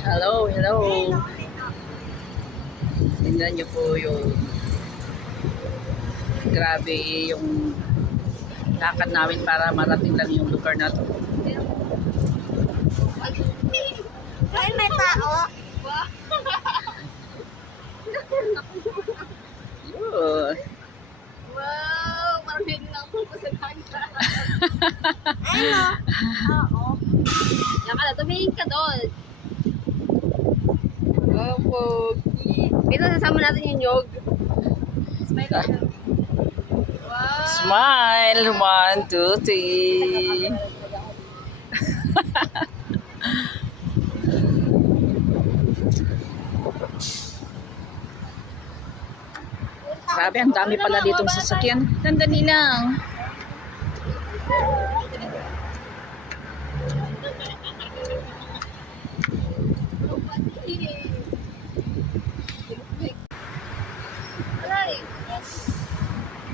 Hello, hello. Tingnan niyo po yung grabe yung lakad namin para marating lang yung lugar na to. Ay, may tao. Oh. Wow, marami din ako sa kanta. Ano? Oo. Yan ka na, tumingin ka doon. Wow, pogi. Ito, sasama natin yung yog. Smile ka. Wow. Smile. 1, 2, 3. Grabe, ang dami pala ditong sasakyan. Dandali lang. Aray.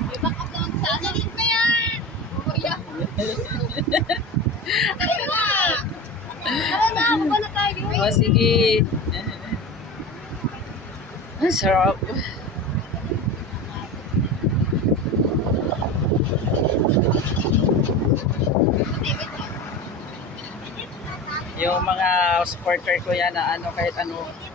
May backup naman sa ano. Dalit pa yan. Kuya. Tara na. Tara na, baba na tayo. Oh, sige. Ang sarap. Yung mga supporter ko yan na ano, kahit ano